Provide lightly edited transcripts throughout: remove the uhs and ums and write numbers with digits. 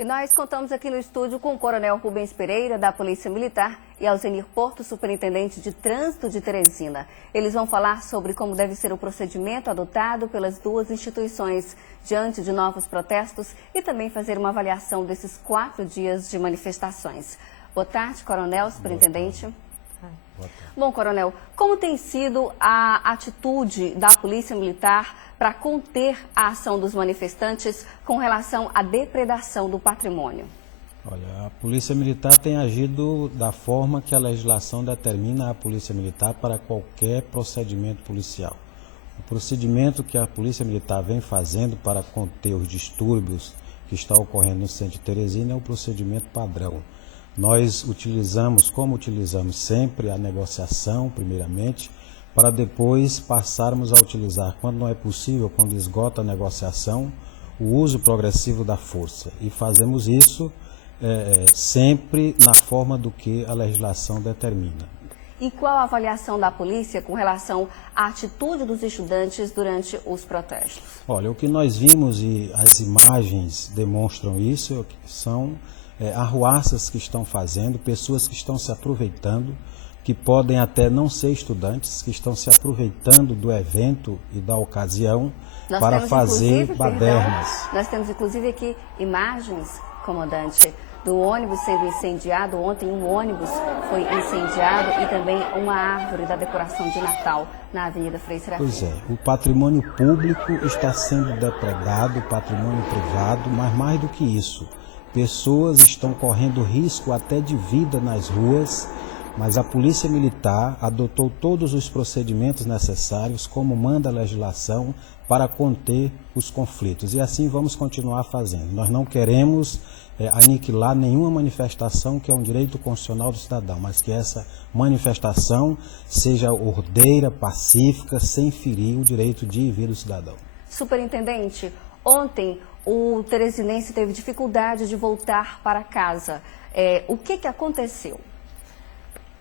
E nós contamos aqui no estúdio com o Coronel Rubens Pereira, da Polícia Militar, e Alzenir Porto, Superintendente de Trânsito de Teresina. Eles vão falar sobre como deve ser o procedimento adotado pelas duas instituições diante de novos protestos e também fazer uma avaliação desses 4 dias de manifestações. Boa tarde, Coronel, Superintendente. Bom, Coronel, como tem sido a atitude da Polícia Militar para conter a ação dos manifestantes com relação à depredação do patrimônio? Olha, a Polícia Militar tem agido da forma que a legislação determina a Polícia Militar para qualquer procedimento policial. O procedimento que a Polícia Militar vem fazendo para conter os distúrbios que estão ocorrendo no centro de Teresina é o procedimento padrão. Nós utilizamos, como utilizamos sempre, a negociação, primeiramente, para depois passarmos a utilizar, quando não é possível, quando esgota a negociação, o uso progressivo da força. E fazemos isso sempre na forma do que a legislação determina. E qual a avaliação da polícia com relação à atitude dos estudantes durante os protestos? Olha, o que nós vimos e as imagens demonstram isso, são arruaças que estão fazendo, pessoas que estão se aproveitando, que podem até não ser estudantes, que estão se aproveitando do evento e da ocasião para fazer badernas. Nós temos inclusive aqui imagens, comandante, do ônibus sendo incendiado. Ontem um ônibus foi incendiado e também uma árvore da decoração de Natal na Avenida Frei Serafim. Pois é, o patrimônio público está sendo depredado, o patrimônio privado, mas mais do que isso, pessoas estão correndo risco até de vida nas ruas, mas a Polícia Militar adotou todos os procedimentos necessários, como manda a legislação, para conter os conflitos. E assim vamos continuar fazendo. Nós não queremos aniquilar nenhuma manifestação, que é um direito constitucional do cidadão, mas que essa manifestação seja ordeira, pacífica, sem ferir o direito de ir e vir do cidadão. Superintendente, ontem o teresinense teve dificuldade de voltar para casa. O que aconteceu?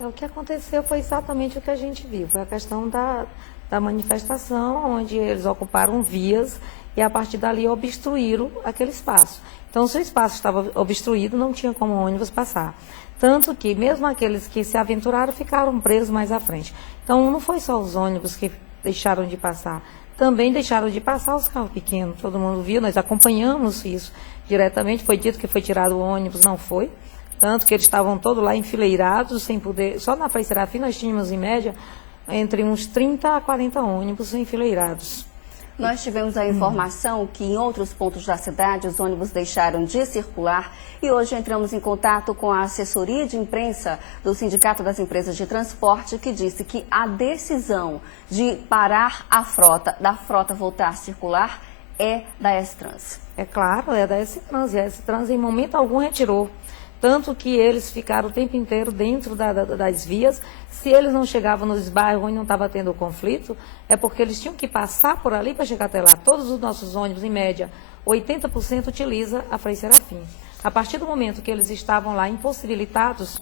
O que aconteceu foi exatamente o que a gente viu. Foi a questão da manifestação, onde eles ocuparam vias e a partir dali obstruíram aquele espaço. Então, se o espaço estava obstruído, não tinha como o ônibus passar. Tanto que mesmo aqueles que se aventuraram ficaram presos mais à frente. Então, não foi só os ônibus que deixaram de passar. Também deixaram de passar os carros pequenos. Todo mundo viu, nós acompanhamos isso diretamente. Foi dito que foi tirado o ônibus, não foi. Tanto que eles estavam todos lá enfileirados, sem poder... Só na Frei Serafim nós tínhamos, em média, entre uns 30 a 40 ônibus enfileirados. Nós tivemos a informação que em outros pontos da cidade os ônibus deixaram de circular e hoje entramos em contato com a assessoria de imprensa do Sindicato das Empresas de Transporte, que disse que a decisão de parar da frota voltar a circular é da S-Trans. É claro, é da S-Trans, e a S-Trans em momento algum retirou. Tanto que eles ficaram o tempo inteiro dentro das vias. Se eles não chegavam nos bairros onde não estava tendo conflito, é porque eles tinham que passar por ali para chegar até lá. Todos os nossos ônibus, em média, 80% utiliza a Frei Serafim. A partir do momento que eles estavam lá impossibilitados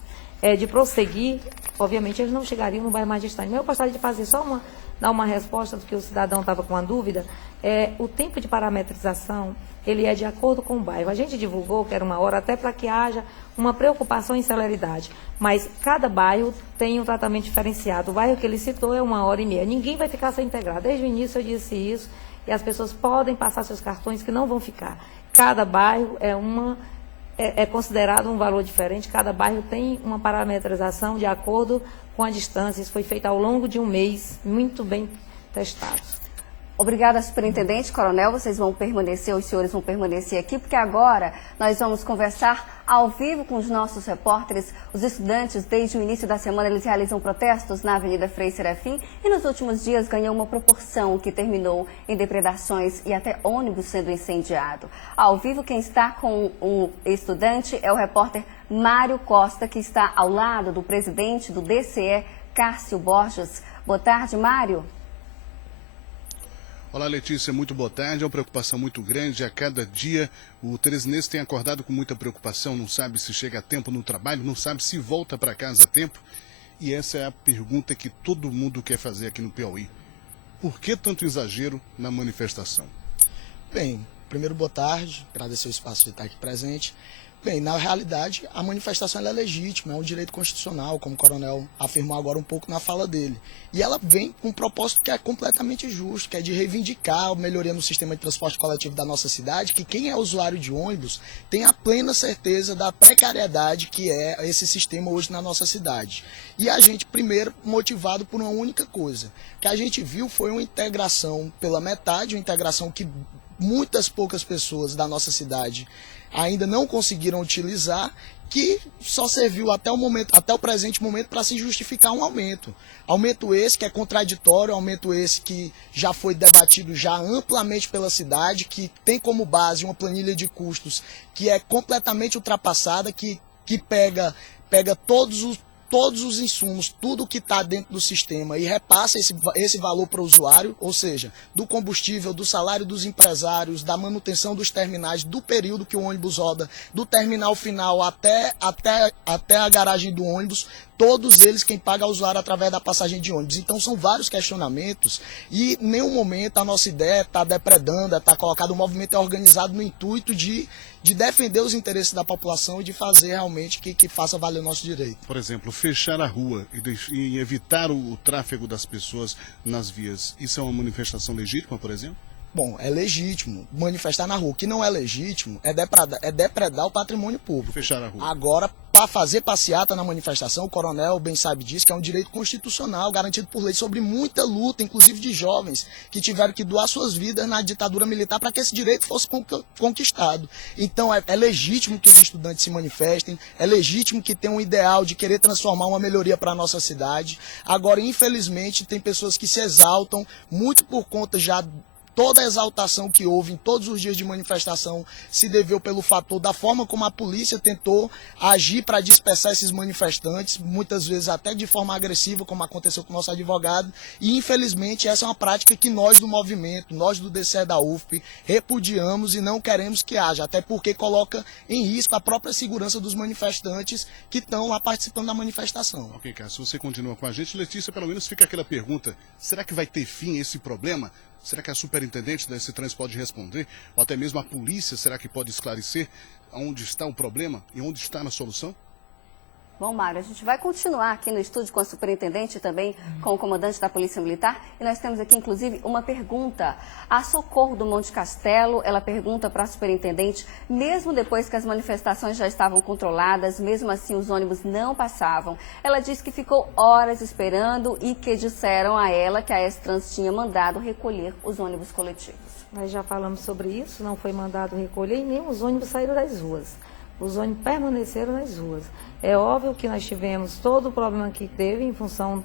de prosseguir, obviamente eles não chegariam no bairro mais distante. Mas eu gostaria de fazer só dar uma resposta, porque o cidadão estava com uma dúvida. O tempo de parametrização, ele é de acordo com o bairro. A gente divulgou que era 1 hora, até para que haja uma preocupação em celeridade. Mas cada bairro tem um tratamento diferenciado. O bairro que ele citou é 1h30. Ninguém vai ficar sem integrar. Desde o início eu disse isso, e as pessoas podem passar seus cartões que não vão ficar. Cada bairro é considerado um valor diferente, cada bairro tem uma parametrização de acordo com a distância. Isso foi feito ao longo de um mês, muito bem testado. Obrigada, Superintendente. Coronel, os senhores vão permanecer aqui, porque agora nós vamos conversar ao vivo com os nossos repórteres. Os estudantes, desde o início da semana, eles realizam protestos na Avenida Frei Serafim e nos últimos dias ganhou uma proporção que terminou em depredações e até ônibus sendo incendiado. Ao vivo, quem está com o estudante é o repórter Mário Costa, que está ao lado do presidente do DCE, Cássio Borges. Boa tarde, Mário. Olá, Letícia, muito boa tarde. É uma preocupação muito grande. A cada dia o teresinense tem acordado com muita preocupação, não sabe se chega a tempo no trabalho, não sabe se volta para casa a tempo. E essa é a pergunta que todo mundo quer fazer aqui no Piauí. Por que tanto exagero na manifestação? Bem, Primeiro, boa tarde, agradecer o espaço de estar aqui presente. Bem, na realidade, a manifestação ela é legítima, é um direito constitucional, como o coronel afirmou agora um pouco na fala dele. E ela vem com um propósito que é completamente justo, que é de reivindicar a melhoria no sistema de transporte coletivo da nossa cidade, que quem é usuário de ônibus tem a plena certeza da precariedade que é esse sistema hoje na nossa cidade. E a gente, primeiro, motivado por uma única coisa, que a gente viu foi uma integração pela metade, uma integração que muitas poucas pessoas da nossa cidade ainda não conseguiram utilizar, que só serviu até o presente momento para se justificar um aumento. Aumento esse que é contraditório, aumento esse que já foi debatido já amplamente pela cidade, que tem como base uma planilha de custos que é completamente ultrapassada, que pega todos os insumos, tudo que está dentro do sistema e repassa esse valor para o usuário, ou seja, do combustível, do salário dos empresários, da manutenção dos terminais, do período que o ônibus roda, do terminal final até a garagem do ônibus, todos eles quem paga é o usuário através da passagem de ônibus. Então são vários questionamentos e em nenhum momento a nossa ideia está depredando, está colocado, o movimento é organizado no intuito de defender os interesses da população e de fazer realmente que faça valer o nosso direito. Por exemplo, fechar a rua e evitar o tráfego das pessoas nas vias, isso é uma manifestação legítima, por exemplo? Bom, é legítimo manifestar na rua. O que não é legítimo é depredar o patrimônio público. Fechar a rua. Agora, para fazer passeata na manifestação, o coronel bem sabe disso, que é um direito constitucional, garantido por lei, sobre muita luta, inclusive de jovens, que tiveram que doar suas vidas na ditadura militar para que esse direito fosse conquistado. Então, é legítimo que os estudantes se manifestem, é legítimo que tenham um ideal de querer transformar uma melhoria para a nossa cidade. Agora, infelizmente, tem pessoas que se exaltam, muito por conta já toda a exaltação que houve em todos os dias de manifestação se deveu pelo fator da forma como a polícia tentou agir para dispersar esses manifestantes, muitas vezes até de forma agressiva, como aconteceu com o nosso advogado, e infelizmente essa é uma prática que nós do movimento, nós do DCE da UFP, repudiamos e não queremos que haja, até porque coloca em risco a própria segurança dos manifestantes que estão lá participando da manifestação. Ok, Cássio, você continua com a gente. Letícia, pelo menos fica aquela pergunta, será que vai ter fim esse problema? Será que a superintendente da Trans pode responder? Ou até mesmo a polícia, será que pode esclarecer onde está o problema e onde está a solução? Bom, Mário, a gente vai continuar aqui no estúdio com a superintendente e também com o comandante da Polícia Militar. E nós temos aqui, inclusive, uma pergunta. A Socorro do Monte Castelo, ela pergunta para a superintendente, mesmo depois que as manifestações já estavam controladas, mesmo assim os ônibus não passavam. Ela disse que ficou horas esperando e que disseram a ela que a Trans tinha mandado recolher os ônibus coletivos. Nós já falamos sobre isso, não foi mandado recolher e nem os ônibus saíram das ruas. Os ônibus permaneceram nas ruas. É óbvio que nós tivemos todo o problema que teve em função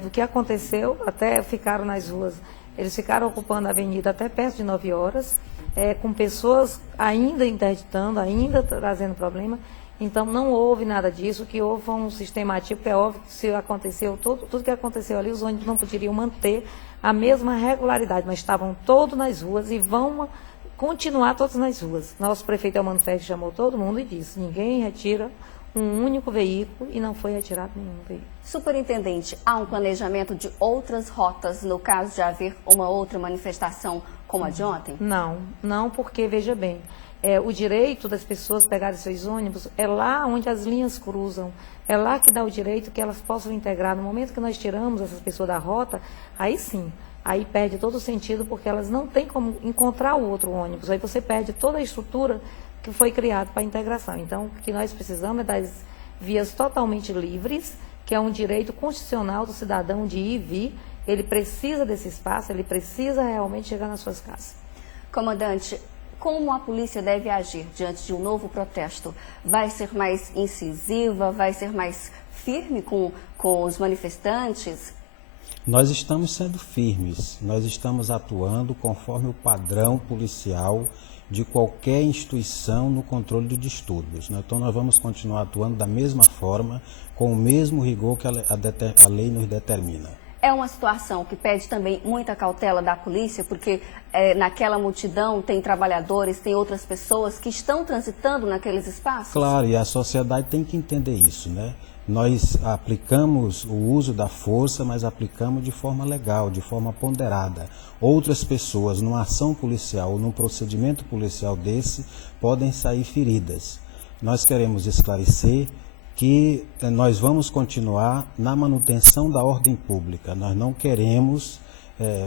do que aconteceu, até ficaram nas ruas. Eles ficaram ocupando a avenida até perto de 9 horas, com pessoas ainda interditando, ainda trazendo problema. Então não houve nada disso, o que houve foi um sistema atípico, é óbvio que se aconteceu, tudo que aconteceu ali, os ônibus não poderiam manter a mesma regularidade, mas estavam todos nas ruas e vão continuar todos nas ruas. Nosso prefeito Elmano Ferreira chamou todo mundo e disse, ninguém retira um único veículo e não foi retirado nenhum veículo. Superintendente, há um planejamento de outras rotas no caso de haver uma outra manifestação como a de ontem? Não, porque, veja bem, o direito das pessoas pegarem seus ônibus é lá onde as linhas cruzam, é lá que dá o direito que elas possam integrar. No momento que nós tiramos essas pessoas da rota, aí sim, aí perde todo o sentido, porque elas não têm como encontrar o outro ônibus, aí você perde toda a estrutura que foi criado para a integração. Então, o que nós precisamos é das vias totalmente livres, que é um direito constitucional do cidadão de ir e vir. Ele precisa desse espaço, ele precisa realmente chegar nas suas casas. Comandante, como a polícia deve agir diante de um novo protesto? Vai ser mais incisiva, vai ser mais firme com os manifestantes? Nós estamos sendo firmes, nós estamos atuando conforme o padrão policial de qualquer instituição no controle de distúrbios. Então nós vamos continuar atuando da mesma forma, com o mesmo rigor que a lei nos determina. É uma situação que pede também muita cautela da polícia, porque naquela multidão tem trabalhadores, tem outras pessoas que estão transitando naqueles espaços? Claro, e a sociedade tem que entender isso, né? nós aplicamos o uso da força, mas aplicamos de forma legal, de forma ponderada. Outras pessoas, numa ação policial ou num procedimento policial desse, podem sair feridas. Nós queremos esclarecer que nós vamos continuar na manutenção da ordem pública. Nós não queremos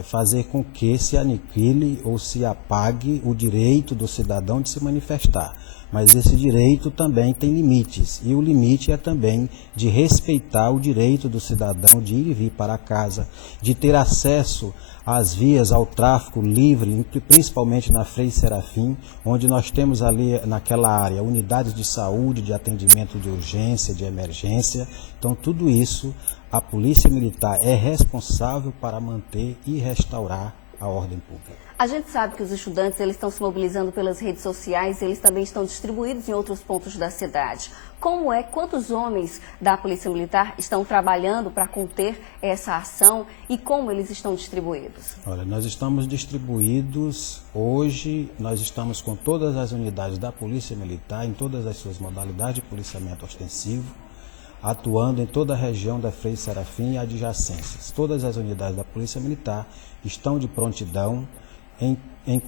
fazer com que se aniquile ou se apague o direito do cidadão de se manifestar. Mas esse direito também tem limites, e o limite é também de respeitar o direito do cidadão de ir e vir para casa, de ter acesso às vias, ao tráfego livre, principalmente na Frei Serafim, onde nós temos ali naquela área unidades de saúde, de atendimento de urgência, de emergência. Então tudo isso a Polícia Militar é responsável para manter e restaurar a ordem pública. A gente sabe que os estudantes eles estão se mobilizando pelas redes sociais, eles também estão distribuídos em outros pontos da cidade. Quantos homens da Polícia Militar estão trabalhando para conter essa ação e como eles estão distribuídos? Olha, nós estamos distribuídos hoje, nós estamos com todas as unidades da Polícia Militar, em todas as suas modalidades de policiamento ostensivo, atuando em toda a região da Frei Serafim e adjacências. Todas as unidades da Polícia Militar estão de prontidão em